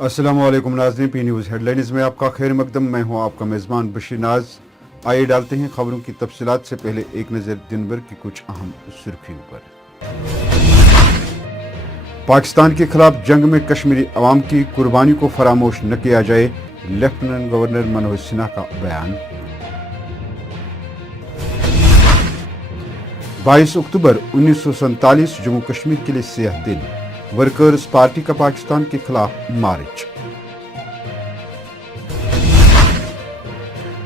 अस्सलामुअलैकुम नाज़रीन, P news headlines में आपका खैर मकदम। मैं हूं आपका मेज़बान बशीर नाज। आइए डालते हैं खबरों की तफसीलात से पहले एक नज़र दिन भर की कुछ अहम सुर्खियों पर। पाकिस्तान के खिलाफ जंग में कश्मीरी अवाम की कुर्बानी को फरामोश न किया जाए, लेफ्टिनेंट गवर्नर मनोज सिन्हा का बयान। 22 अक्टूबर 1947 जम्मू कश्मीर के लिए सियाह दिन, वर्कर्स पार्टी का पाकिस्तान के खिलाफ मार्च।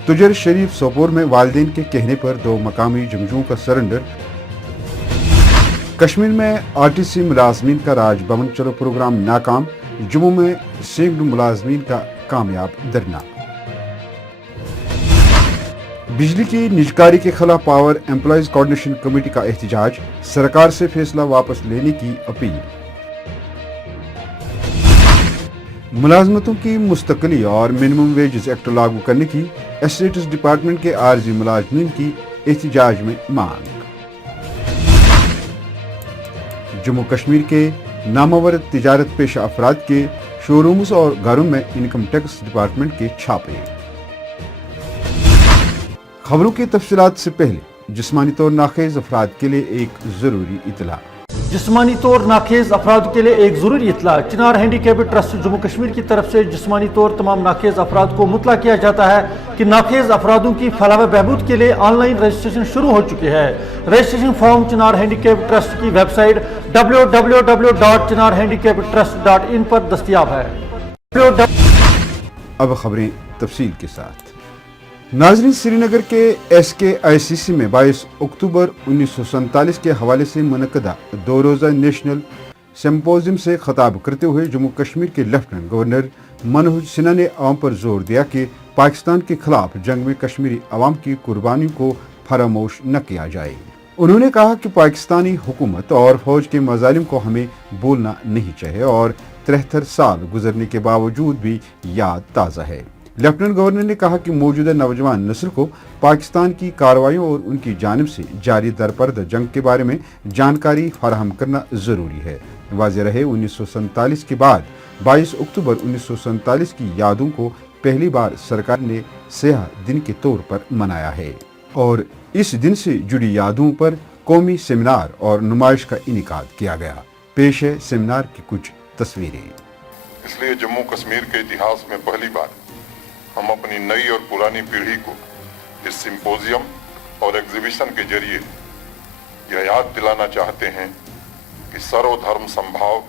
तुजर शरीफ सोपोर में वालिदैन के कहने पर 2 मकामी जंगजुओं का सरेंडर। कश्मीर में आरटीसी मुलाजमीन का राज भवन चलो प्रोग्राम नाकाम, जम्मू में सैकड़ों मुलाजमीन का कामयाब धरना। बिजली की निजकारी के खिलाफ पावर एम्प्लॉयज कोऑर्डिनेशन कमेटी का एहतजाज, सरकार से फैसला वापस लेने की अपील। मुलाजमतों की मुस्तकली और मिनिमम वेजेस एक्ट लागू करने की एस्टेट्स डिपार्टमेंट के आरजी मुलाजमीन की एहतजाज में मांग। जम्मू कश्मीर के नामवर तिजारत पेशा अफराद के शोरूम्स और घरों में इनकम टैक्स डिपार्टमेंट के छापे। खबरों की तफसीलात से पहले जिस्मानी तौर नाखेज अफराद के लिए एक जरूरी इतला। जिस्मानी तौर नाखेज अफराद के लिए एक ज़रूरी इतला। चिनार हैंडीकैप्ड ट्रस्ट जम्मू कश्मीर की तरफ से जिस्मानी तौर तमाम नाखेज अफराद को मुतला किया जाता है कि नाखेज अफरादों की फलाह बहबूद के लिए ऑनलाइन रजिस्ट्रेशन शुरू हो चुके हैं। रजिस्ट्रेशन फॉर्म चिनार हैंडीकैप्ड ट्रस्ट की वेबसाइट www.chinarhandicaptrust.in पर दस्तियाब है। अब खबरें तफसील के साथ। नाजरीन, श्रीनगर के SKICC में 22 अक्टूबर 1947 के हवाले से मुनक्कदा 2 रोज़ा नेशनल सिम्पोजियम से खिताब करते हुए जम्मू कश्मीर के लेफ्टिनेंट गवर्नर मनोज सिन्हा ने आवाम पर जोर दिया कि पाकिस्तान के खिलाफ जंग में कश्मीरी अवाम की कुर्बानी को फरामोश न किया जाए। उन्होंने कहा कि पाकिस्तानी हुकूमत और फौज के मजालिम को हमें भूलना नहीं चाहिए और 73 साल गुजरने के बावजूद भी याद ताज़ा है। लेफ्टिनेंट गवर्नर ने कहा कि मौजूदा नौजवान नस्ल को पाकिस्तान की कार्रवाइयों और उनकी जानिब से जारी दरपर्द जंग के बारे में जानकारी फराहम करना जरूरी है। वाज़ेह रहे 1947 के बाद 22 अक्टूबर 1947 की यादों को पहली बार सरकार ने सियाह दिन के तौर पर मनाया है और इस दिन से जुड़ी यादों पर कौमी सेमिनार और नुमाइश का इनेकाद किया गया। पेश है सेमिनार की कुछ तस्वीरें। इसलिए जम्मू कश्मीर के इतिहास में पहली बार हम अपनी नई और पुरानी पीढ़ी को इस सिंपोजियम और एग्जीबिशन के जरिए यह याद दिलाना चाहते हैं कि सर्वधर्म संभाव,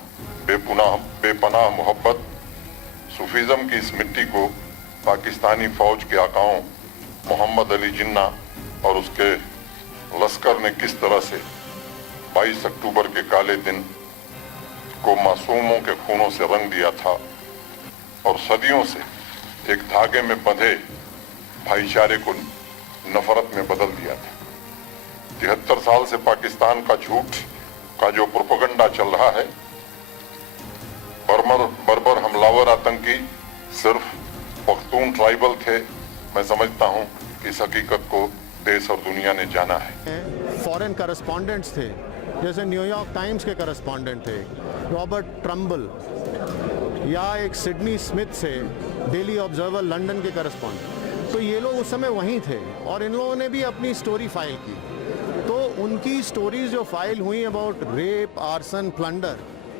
बेपनाह मोहब्बत, सूफीज़म की इस मिट्टी को पाकिस्तानी फौज के आकाओं मोहम्मद अली जिन्ना और उसके लश्कर ने किस तरह से 22 अक्टूबर के काले दिन को मासूमों के खूनों से रंग दिया था और सदियों से एक धागे में बंधे भाईचारे को नफरत में बदल दिया था। 73 साल से पाकिस्तान का झूठ का जो प्रोपेगेंडा चल रहा है, बर्बर हमलावर आतंकी सिर्फ पख्तून ट्राइबल थे, मैं समझता हूं कि इस हकीकत को देश और दुनिया ने जाना है। फॉरेन करस्पॉन्डेंट्स थे, जैसे न्यूयॉर्क टाइम्स के करस्पॉन्डेंट थे रॉबर्ट ट्रम्बल, या एक सिडनी स्मिथ से डेली ऑब्जर्वर लंदन के करस्पॉन्डेंट। तो ये लोग उस समय वहीं थे और इन लोगों ने भी अपनी स्टोरी फाइल की। तो उनकी स्टोरीज जो फाइल हुई अबाउट रेप, आर्सन, प्लंडर,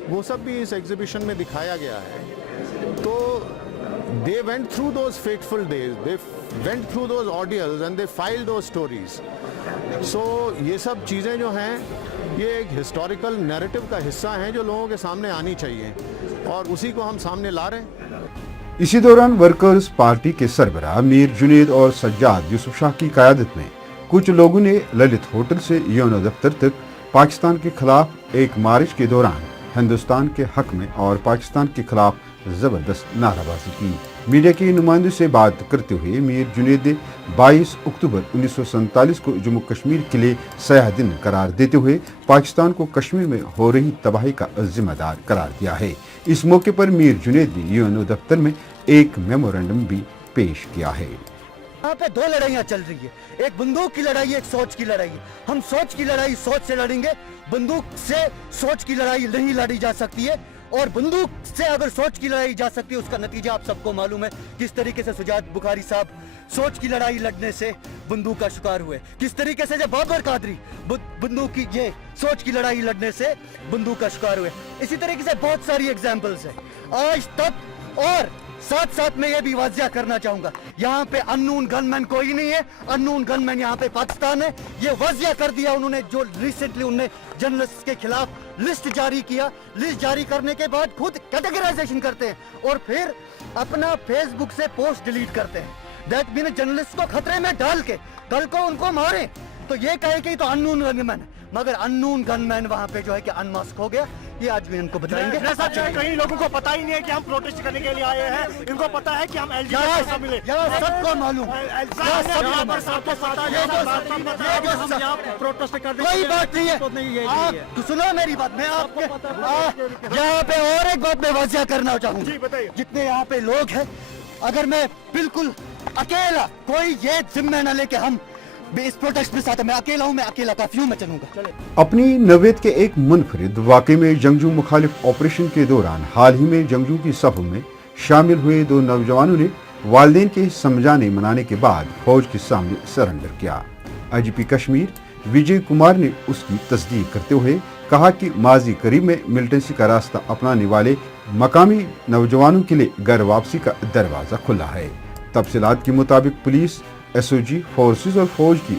वो सब भी इस एग्जीबिशन में दिखाया गया है। तो they went through those fateful days, they went through those ordeals and they filed those stories. So ये सब चीज़ें जो हैं ये एक हिस्टोरिकल नैरेटिव का हिस्सा हैं जो लोगों के सामने आनी चाहिए और उसी को हम सामने ला रहे हैं। इसी दौरान वर्कर्स पार्टी के सरबराह मीर जुनेद और सज्जाद यूसुफ शाह की क़यादत में कुछ लोगों ने ललित होटल से यूएनओ दफ्तर तक पाकिस्तान के खिलाफ एक मार्च के दौरान हिंदुस्तान के हक में और पाकिस्तान के खिलाफ जबरदस्त नाराबाजी की। मीडिया के नुमाइंदों से बात करते हुए मीर जुनेद ने 22 अक्टूबर 1947 को जम्मू कश्मीर के लिए सियाह दिन करार देते हुए पाकिस्तान को कश्मीर में हो रही तबाही का जिम्मेदार करार दिया है। इस मौके पर मीर जुनेद ने यूएनओ दफ्तर में एक मेमोरेंडम भी पेश किया है। यहाँ पे 2 लड़ाइयाँ चल रही है, एक बंदूक की लड़ाई, एक सोच की लड़ाई है। हम सोच की लड़ाई सोच से लड़ेंगे, बंदूक से सोच की लड़ाई नहीं लड़ी जा सकती है। और बंदूक से अगर सोच की लड़ाई जा सकती है, उसका नतीजा आप सबको मालूम है। किस तरीके से सुजात बुखारी साहब सोच की लड़ाई लड़ने से बंदूक का शिकार हुए, किस तरीके से जब बाबर कादरी बंदूक की ये सोच की लड़ाई लड़ने से बंदूक का शिकार हुए। इसी तरीके से बहुत सारी एग्जाम्पल्स है आज तक। और साथ साथ में ये भी वाजिया करना चाहूंगा, यहाँ पे अननोन गनमैन कोई नहीं है, अननोन गनमैन यहाँ पे पाकिस्तान है। ये वाजिया कर दिया उन्होंने, जो रिसेंटली उन्होंने जर्नलिस्ट के खिलाफ लिस्ट जारी किया। लिस्ट जारी करने के बाद खुद कैटेगराइजेशन करते हैं और फिर अपना फेसबुक से पोस्ट डिलीट करते हैं। दैट मीन जर्नलिस्ट को खतरे में डाल के कल को उनको मारे तो ये कहे कि तो अननोन गनमैन है, मगर अननोन गनमैन वहाँ पे जो है कि अनमास्क हो गया। ये आज भी इनको बताएंगे। कई लोगों को पता ही नहीं है कि हम प्रोटेस्ट करने के लिए आए हैं, इनको पता है कि हम LGBT मिले। सबको मालूम, प्रोटेस्ट करने कोई बात नहीं है। आप सुनो मेरी बात, मैं आपके यहाँ पे और एक बात मैं वाजिया करना चाहूँगा। जी बताइए। जितने यहाँ पे लोग हैं, अगर मैं बिल्कुल अकेला, कोई ये जिम्मे न लेके हम इस प्रोटेस्ट में साथ, मैं अकेला हूँ, मैं अकेला काफी हूँ, मैं चलूंगा। अपनी नवेद के एक मुनफरिद वाक़े में जंगजू मुखालिफ ऑपरेशन के दौरान हाल ही में जंगजू की सफ़ में शामिल हुए 2 नौजवानों ने वालिदैन के समझाने मनाने के बाद फौज के सामने सरेंडर किया। IGP कश्मीर विजय कुमार ने उसकी तस्दीक करते हुए कहा कि माजी करीब में मिलिटेंसी का रास्ता अपनाने वाले मकामी नौजवानों के लिए घर वापसी का दरवाज़ा खुला है। तफसीलात के मुताबिक पुलिस, SOG फोर्सेस और फौज की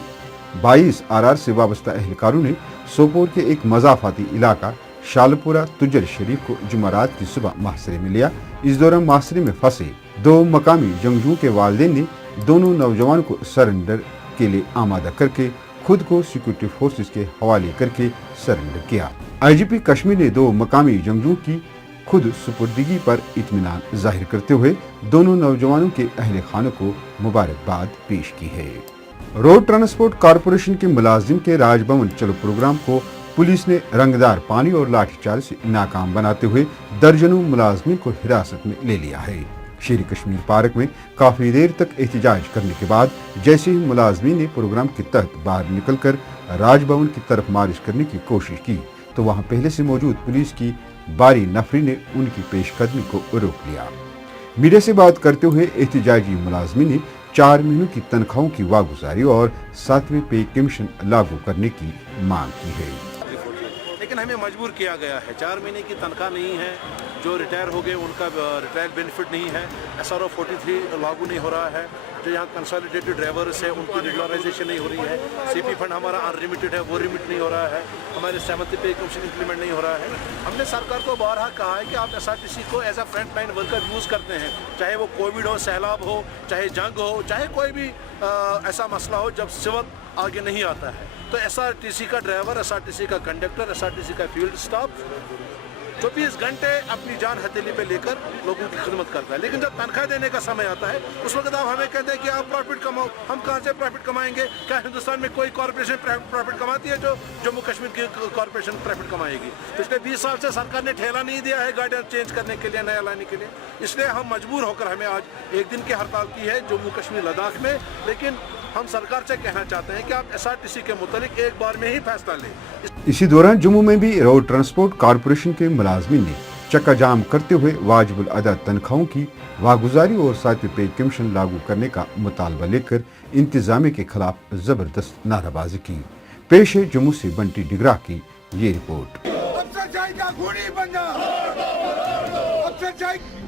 22 RR से वाबस्ता एहलकारों ने सोपोर के एक मजाफाती इलाका शालपुरा तुजर शरीफ को जुमेरात की सुबह माहसरे में लिया। इस दौरान माहसरे में फंसे 2 मकामी जंगजुओं के वालिदैन ने दोनों नौजवानों को सरेंडर के लिए आमादा करके खुद को सिक्योरिटी फोर्सेस के हवाले करके सरेंडर किया। IGP कश्मीर ने 2 मकामी जंगजुओं की खुद सुपुर्दगी पर इत्मीनान जाहिर करते हुए दोनों नौजवानों के अहले खानों को मुबारकबाद पेश की है। रोड ट्रांसपोर्ट कॉरपोरेशन के मुलाजिम के राजभवन चलो प्रोग्राम को पुलिस ने रंगदार पानी और लाठीचार्ज से नाकाम बनाते हुए दर्जनों मुलाजमीन को हिरासत में ले लिया है। शेर कश्मीर पार्क में काफी देर तक एहतजाज करने के बाद जैसे ही मुलाजमीन ने प्रोग्राम के तहत बाहर निकलकर राजभवन की तरफ मार्च करने की कोशिश की तो वहां पहले से मौजूद पुलिस की बारी नफरी ने उनकी पेशकदमी को रोक लिया। मीडिया से बात करते हुए एहतजाजी मुलाजमीन ने 4 महीनों की तनख्वाहों की वागुजारी और 7वें पे कमीशन लागू करने की मांग की है। लेकिन हमें मजबूर किया गया है, 4 महीने की तनख्वाह नहीं है, जो रिटायर हो गए उनका रिटायर बेनिफिट नहीं है, SRO 43 लागू नहीं हो रहा है, जो यहाँ कंसोलिडेटेड ड्राइवर्स है उनकी रेगुलराइजेशन नहीं हो रही है, CP फंड हमारा अनलिमिटेड है वो रिमिट नहीं हो रहा है, हमारे 7th पे कमीशन इंप्लीमेंट नहीं हो रहा है। हमने सरकार को बारहा कहा है कि आप SRTC को as a front line worker use करते हैं, चाहे वो कोविड हो, सैलाब हो, चाहे जंग हो, चाहे कोई भी ऐसा मसला हो जब सिविल आगे नहीं आता है, तो SRTC का ड्राइवर, SRTC का कंडक्टर, SRTC का फील्ड स्टाफ 24 घंटे अपनी जान हथेली पे लेकर लोगों की खिदमत करता है। लेकिन जब तनख्वाह देने का समय आता है उस वक्त आप हमें कहते हैं कि आप प्रॉफिट कमाओ। हम कहाँ से प्रॉफिट कमाएंगे? क्या हिंदुस्तान में कोई कॉर्पोरेशन प्रॉफिट कमाती है जो जम्मू कश्मीर की कॉर्पोरेशन प्रॉफिट कमाएगी? पिछले 20 साल से सरकार ने ठेला नहीं दिया है गाड़ियाँ चेंज करने के लिए, नया लाने के लिए। इसलिए हम मजबूर होकर हमें आज 1 दिन की हड़ताल की है जम्मू कश्मीर लद्दाख में। लेकिन हम सरकार से कहना चाहते हैं कि आप SRTC के मुतालिक एक बार में ही फैसला लें। इसी दौरान जम्मू में भी रोड ट्रांसपोर्ट कॉरपोरेशन के मुलाजमीन ने चक्का जाम करते हुए वाजिबुल अदा तनख्वाहों की वागुजारी और 7वें पे कमीशन लागू करने का मुतालबा लेकर इंतजामिया के खिलाफ जबरदस्त नाराबाजी की। पेश है जम्मू से बंटी डिगरा की ये रिपोर्ट।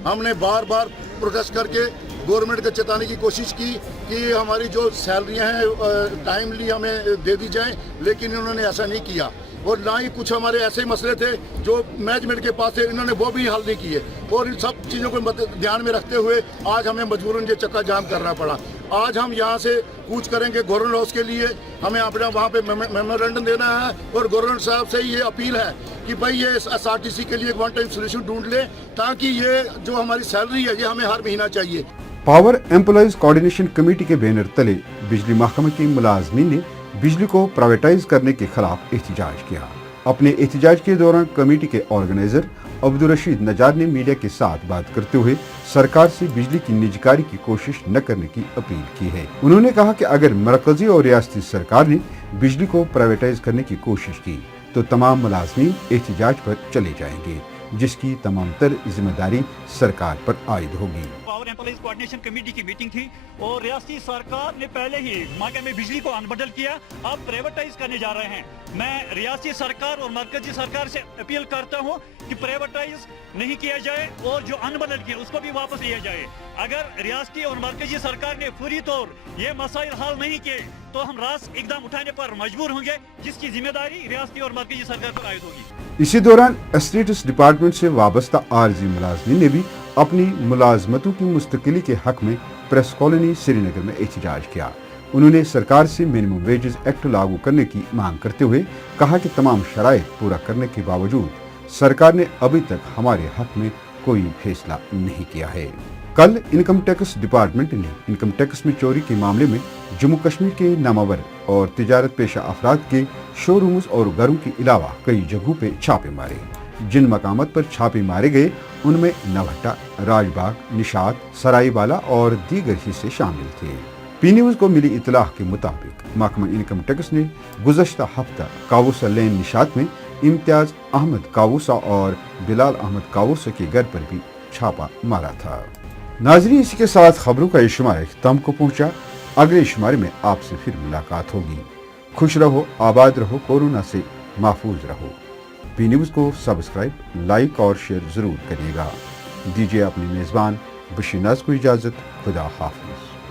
हमने बार बार प्रोटेस्ट करके गवर्नमेंट को चेताने की कोशिश की कि हमारी जो सैलरियां हैं टाइमली हमें दे दी जाएं, लेकिन इन्होंने ऐसा नहीं किया। और ना ही कुछ हमारे ऐसे मसले थे जो मैनेजमेंट के पास थे, इन्होंने वो भी हल नहीं किए। और इन सब चीज़ों को ध्यान में रखते हुए आज हमें मजबूरन ये चक्का जाम करना पड़ा। आज हम यहाँ से कूच करेंगे गवर्नर हाउस के लिए, हमें अपना वहाँ पे मेमोरेंडम देना है और गवर्नर साहब से ये अपील है कि भाई ये SRTC के लिए एक वन टाइम सोल्यूशन ढूंढ ले, ताकि ये जो हमारी सैलरी है ये हमें हर महीना चाहिए। पावर एम्प्लॉइज कोऑर्डिनेशन कमेटी के बैनर तले बिजली महकमे के मुलाजमीन ने बिजली को प्राइवेटाइज करने के खिलाफ एहतजाज किया। अपने एहतजाज के दौरान कमेटी के ऑर्गेनाइजर अब्दुल रशीद नजार ने मीडिया के साथ बात करते हुए सरकार से बिजली की निजीकारी की कोशिश न करने की अपील की है। उन्होंने कहा कि अगर मरकजी और रियासती सरकार ने बिजली को प्राइवेटाइज करने की कोशिश की तो तमाम मुलाजमीन एहतजाज पर चले जाएंगे। جس کی تمام تر ذمہ داری سرکار پر عائد ہوگی۔ पावर एम्प्लॉइज कोऑर्डिनेशन कमेटी की मीटिंग थी और रियासती सरकार ने पहले ही महकमे बिजली को अनबंडल किया, अब प्राइवेटाइज करने जा रहे हैं। मैं रियासती सरकार और मरकजी सरकार से अपील करता हूं कि प्राइवेटाइज नहीं किया जाए और जो अनबंडल किया उसको भी वापस लिया जाए। अगर रियासती और मरकजी सरकार ने पूरी तौर ये मसाइल हल नहीं किए तो हम रास इकदाम उठाने पर मजबूर होंगे, जिसकी जिम्मेदारी रियासती और मरकजी सरकार पर आयद होगी। इसी दौरान स्टेटस डिपार्टमेंट से वाबस्ता आरजी मुलाजमीन ने भी अपनी मुलाजमतों की मुस्तकिली के हक में प्रेस कॉलोनी श्रीनगर में एहतजाज किया। उन्होंने सरकार से मिनिमम वेजेस एक्ट लागू करने की मांग करते हुए कहा कि तमाम शराइत पूरा करने के बावजूद सरकार ने अभी तक हमारे हक में कोई फैसला नहीं किया है। कल इनकम टैक्स डिपार्टमेंट ने इनकम टैक्स में चोरी के मामले में जम्मू कश्मीर के नामवर और तिजारत पेशा अफराद के शोरूम्स और घरों के अलावा कई जगहों पे छापे मारे। जिन मकामत पर छापे मारे गए उनमें नवहट्टा, राजबाग, निशात, सरायवाला और दीगर हिस्से शामिल थे। पी न्यूज को मिली इतलाह के मुताबिक महकमा इनकम टैक्स ने गुज़श्ता हफ्ता कावूसा लेन निशात में इम्तियाज अहमद कावूसा और बिलाल अहमद कावूसा के घर पर भी छापा मारा था। नाज़रीन, इसी के साथ खबरों का ये शुमारा इख्तिताम को पहुंचा। अगले शुमारे में आपसे फिर मुलाकात होगी। खुश रहो, आबाद रहो, कोरोना से महफूज रहो। पी न्यूज़ को सब्सक्राइब, लाइक और शेयर ज़रूर करिएगा। दीजिए अपने मेज़बान बशीर नाज़ को इजाज़त। खुदा हाफिज़।